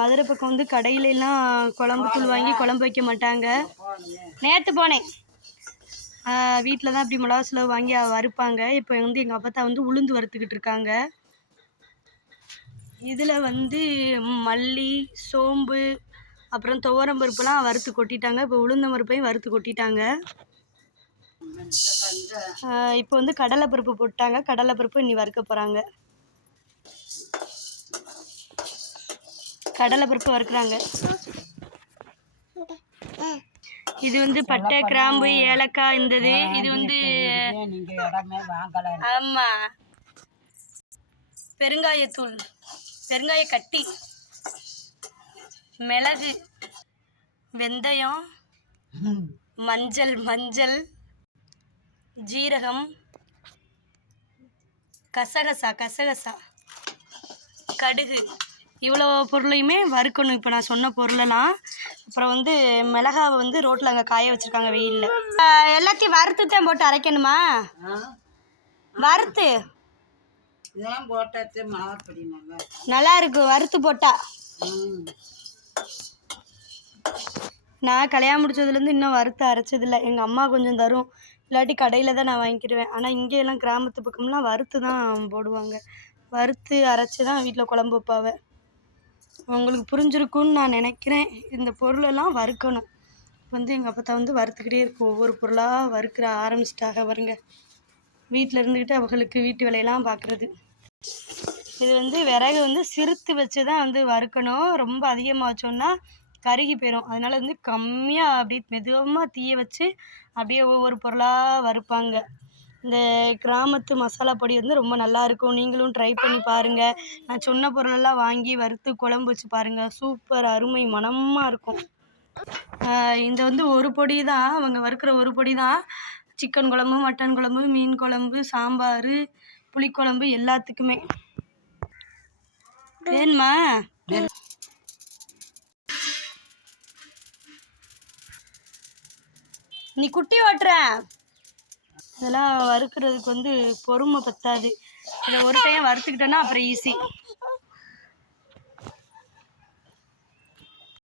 மதுரை பக்கம் வந்து கடையிலலாம் குழம்பு தூள் வாங்கி குழம்பு வைக்க மாட்டாங்க. நேற்று போனேன். வீட்டில் தான் இப்படி மிளகா செலவு வாங்கி வறுப்பாங்க இப்போ வந்து எங்கள் அப்பத்தா வந்து உளுந்து வறுத்துக்கிட்டு இருக்காங்க. இதில் வந்து மல்லி சோம்பு அப்புறம் துவரம் பருப்புலாம் வறுத்து கொட்டிட்டாங்க. இப்போ உளுந்த பருப்பையும் வறுத்து கொட்டிட்டாங்க. இப்போ வந்து கடலை பருப்பு போட்டாங்க. கடலை பருப்பு இனி வறுக்க போகிறாங்க கடலை பருப்பு வறுக்குறாங்க. இது வந்து பட்டை கிராம்பு ஏலக்காய் இந்த இது வந்து ஆமா. பெருங்காயத்தூள். பெருங்காய கட்டி. மிளகு. வெந்தயம். மஞ்சள் மஞ்சள். ஜீரகம். கசகசா கசகசா. கடுகு. இவ்வளோ பொருளையுமே வறுக்கணும். இப்போ நான் சொன்ன பொருளெல்லாம் அப்புறம் வந்து மிளகாவை வந்து ரோட்டில் அங்கே காய வச்சுருக்காங்க வெயிலில். எல்லாத்தையும் வறுத்து தான் போட்டு அரைக்கணுமா? வறுத்து. இதெல்லாம் போட்டாச்சு மாவப்படி நல்லா நல்லா இருக்கு வறுத்து போட்டா. நான் கல்யாணம் முடிச்சதுலேருந்து இன்னும் வறுத்து அரைச்சதில்ல. எங்கள் அம்மா கொஞ்சம் தரும். இல்லாட்டி கடையில் தான் நான் வாங்கிக்கிடுவேன் ஆனால் இங்கே எல்லாம் கிராமத்து பக்கம்லாம் வறுத்து தான் போடுவாங்க. வறுத்து அரைச்சி தான் வீட்டில் குழம்பு வைப்பாவ. உங்களுக்கு புரிஞ்சிருக்கும்னு நான் நினைக்கிறேன். இந்த பொருளெல்லாம் வறுக்கணும். வந்து எங்கள் அப்பத்தா வந்து வறுத்துக்கிட்டே இருக்கும். ஒவ்வொரு பொருளாக வறுக்கிற ஆரம்பிச்சிட்டாக பாருங்க. வீட்டில் இருந்துக்கிட்டு அவங்களுக்கு வீட்டு வேலையெல்லாம் பார்க்குறது இது வந்து விறகு வந்து சிறுத்து வச்சு தான் வந்து வறுக்கணும். ரொம்ப அதிகமாக வச்சோன்னா கருகி போயிடும் அதனால வந்து கம்மியாக அப்படியே மெதுவமாக தீய வச்சு அப்படியே ஒவ்வொரு பொருளாக வறுப்பாங்க. இந்த கிராமத்து மசாலா பொடி வந்து ரொம்ப நல்லா இருக்கும். நீங்களும் ட்ரை பண்ணி பாருங்கள் நான் சொன்ன பொருளெல்லாம் வாங்கி வறுத்து குழம்பு வச்சு பாருங்கள் சூப்பர் அருமை மனமாக இருக்கும். இந்த வந்து ஒரு பொடி தான். அவங்க வறுக்கிற ஒரு பொடி தான். சிக்கன் குழம்பு மட்டன் குழம்பு மீன் குழம்பு சாம்பார் புளிக்குழம்பு எல்லாத்துக்குமே. வேணுமா? நீ குட்டி ஓட்டுற. இதெல்லாம் வறுக்கிறதுக்கு வந்து பொறுமை பத்தாது. இதை ஒரு டைம் வறுத்துக்கிட்டோன்னா அப்புறம் ஈஸி